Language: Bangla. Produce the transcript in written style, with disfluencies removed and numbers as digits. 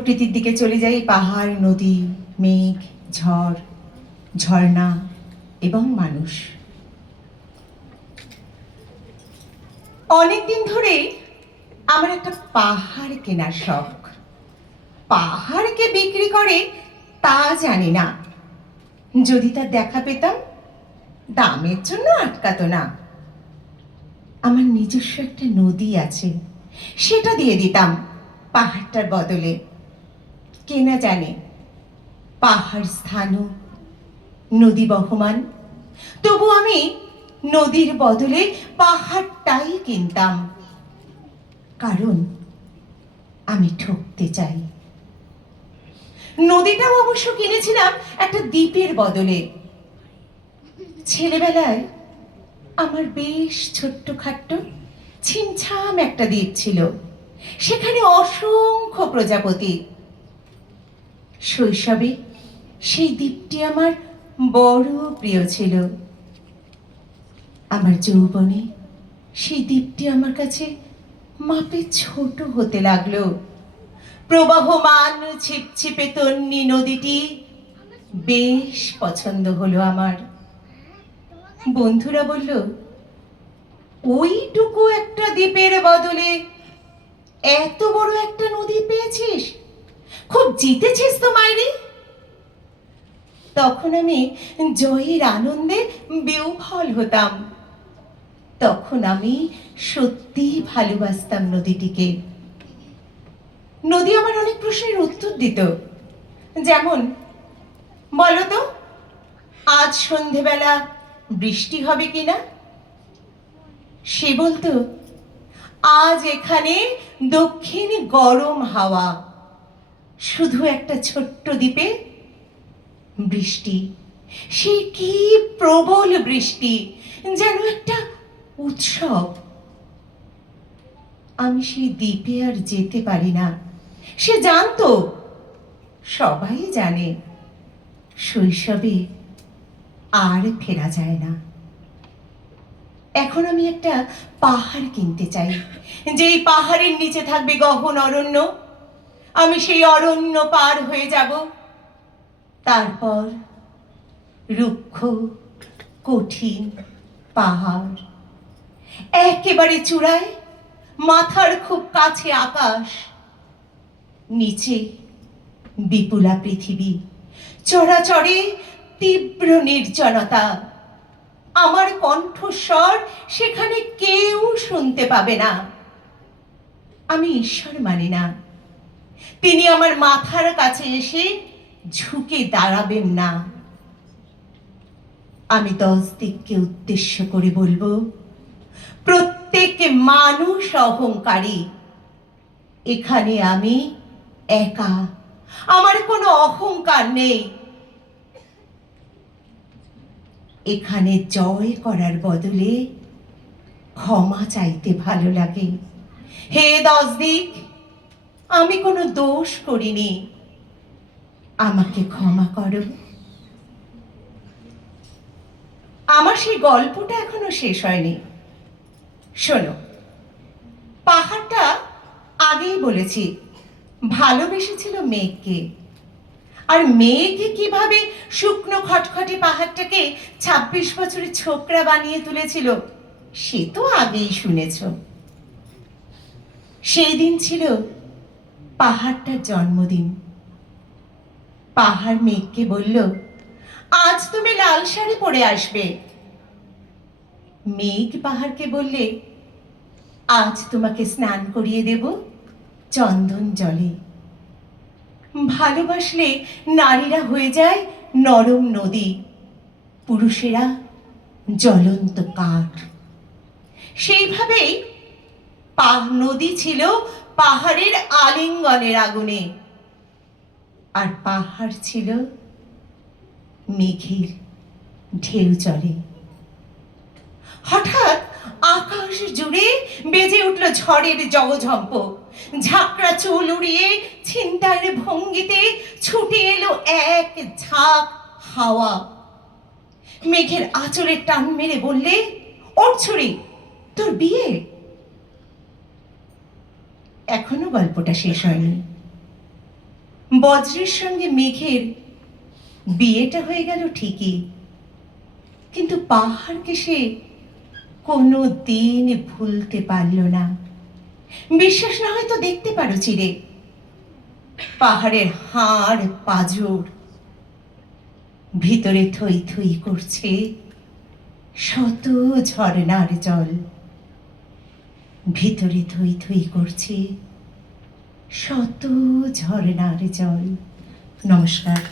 প্রকৃতির দিকে চলে যাই। পাহাড়, নদী, মেঘ, ঝড়, ঝর্ণা এবং মানুষ। অনেকদিন ধরে আমার একটা পাহাড় কেনার শখ। পাহাড়কে বিক্রি করে তা জানি না, যদি তার দেখা পেতাম দামের জন্য আটকাতো না। আমার নিজস্ব একটা নদী আছে, সেটা দিয়ে দিতাম পাহাড়টার বদলে। কেনা জানে পাহাড় স্থানু, নদী বহমান, তবু আমি নদীর বদলে পাহাড়টাই কিনতাম, কারণ আমি ঠকতে চাই। নদীটাও অবশ্য কিনেছিলাম একটা দ্বীপের বদলে। ছেলেবেলায় আমার বেশ ছোট্ট খাট্ট ছিমছাম একটা দ্বীপ ছিল, সেখানে অসংখ্য প্রজাপতি। শৈশবে সেই দ্বীপটি আমার বড় প্রিয় ছিল। আমার যৌবনে সেই দ্বীপটি আমার কাছে মাপে ছোট হতে লাগলো। প্রবাহমান ছিপছিপে তন্নি নদীটি বেশ পছন্দ হলো আমার। বন্ধুরা বলল, ওইটুকু একটা দ্বীপের বদলে এত বড় একটা নদী পেয়েছিস, খুব জিতেছিস তো মাইরি। তখন আমি জয়ের আনন্দে বিহ্বল হতাম। তখন আমি সত্যি ভালোবাসতাম নদীটিকে। নদী আমার অনেক প্রশ্নের উত্তর দিত, যেমন, বলতো আজ সন্ধেবেলা বৃষ্টি হবে কিনা। সে বলতো, আজ এখানে দক্ষিণ গরম হাওয়া, শুধু একটা ছোট্ট দ্বীপে বৃষ্টি। সে কি প্রবল বৃষ্টি, যেন একটা উৎসব। আমি সেই দ্বীপে আর যেতে পারি না। সে জানতো, সবাই জানে, শৈশবে আর ফেরা যায় না। এখন আমি একটা পাহাড় কিনতে চাই, যেই পাহাড়ের নিচে থাকবে গহন অরণ্য। আমি সেই অরণ্য পার হয়ে যাব। তারপর রুক্ষ কঠিন পাহাড়, একেবারে চূড়ায় মাথার খুব কাছে আকাশ, নিচে বিপুলা পৃথিবী, চরাচরে তীব্র নির্জনতা। আমার কণ্ঠস্বর সেখানে কেউ শুনতে পাবে না। আমি ঈশ্বর মানি না, তিনি আমার মাথার কাছে এসে ঝুঁকে দাঁড়াবেন না। আমি 10 দিককে উদ্দেশ্য করে বলবো, প্রত্যেক মানুষ অহংকারী। এখানে আমি একা, আমার কোনো অহংকার নেই। এখানে জয় করার বদলে ক্ষমা চাইতে ভালো লাগে। হে 10 দিক, আমি কোনো দোষ করিনি, আমাকে ক্ষমা করো। আমার সেই গল্পটা এখনো শেষ হয়নি, শোনো। পাহাড়টা আগেই বলেছি ভালোবেসেছিল মেঘকে, আর মেঘ কিভাবে শুকনো খটখটে পাহাড়টাকে 26 বছরের ছোকরা বানিয়ে তুলেছিল সে তো আগেই শুনেছ। সেই দিন ছিল পাহাড়টার জন্মদিন। পাহাড় মেঘকে বলল, আজ তুমি লাল শাড়ি পরে আসবে। মেঘ পাহাড়কে বললে, আজ তোমাকে স্নান করিয়ে দেব চন্দন জলে। ভালোবাসলে নারীরা হয়ে যায় নরম নদী, পুরুষেরা জ্বলন্ত কাঠ। সেইভাবেই নদী ছিল পাহাড়ের আলিঙ্গনের আগুনে, আর পাহাড় ছিল মেঘের ঢেউ চলে। হঠাৎ আকাশ জুড়ে বেজে উঠল ঝড়ের জগঝম্প। ঝাঁকড়া চুল উড়িয়ে ছিনতাইয়ের ভঙ্গিতে ছুটে এলো এক ঝাঁক হাওয়া। মেঘের আঁচলে টান মেরে বললে, ওর ছুরি, তোর বিয়ে। এখনো গল্পটা শেষ হয়নি। বজ্রের সঙ্গে মেঘের বিয়েটা হয়ে গেল ঠিকই, কিন্তু পাহাড়কে সে কোনো দিন ভুলতে পারল না। বিশ্বাস না হয় তো দেখতে পারো চিরে, পাহাড়ের হাড় পাঁজর ভিতরে থই থই করছে শত ঝর্ণার জল, ভিতরে থই থই করছে শত ঝর্ণার জল। নমস্কার।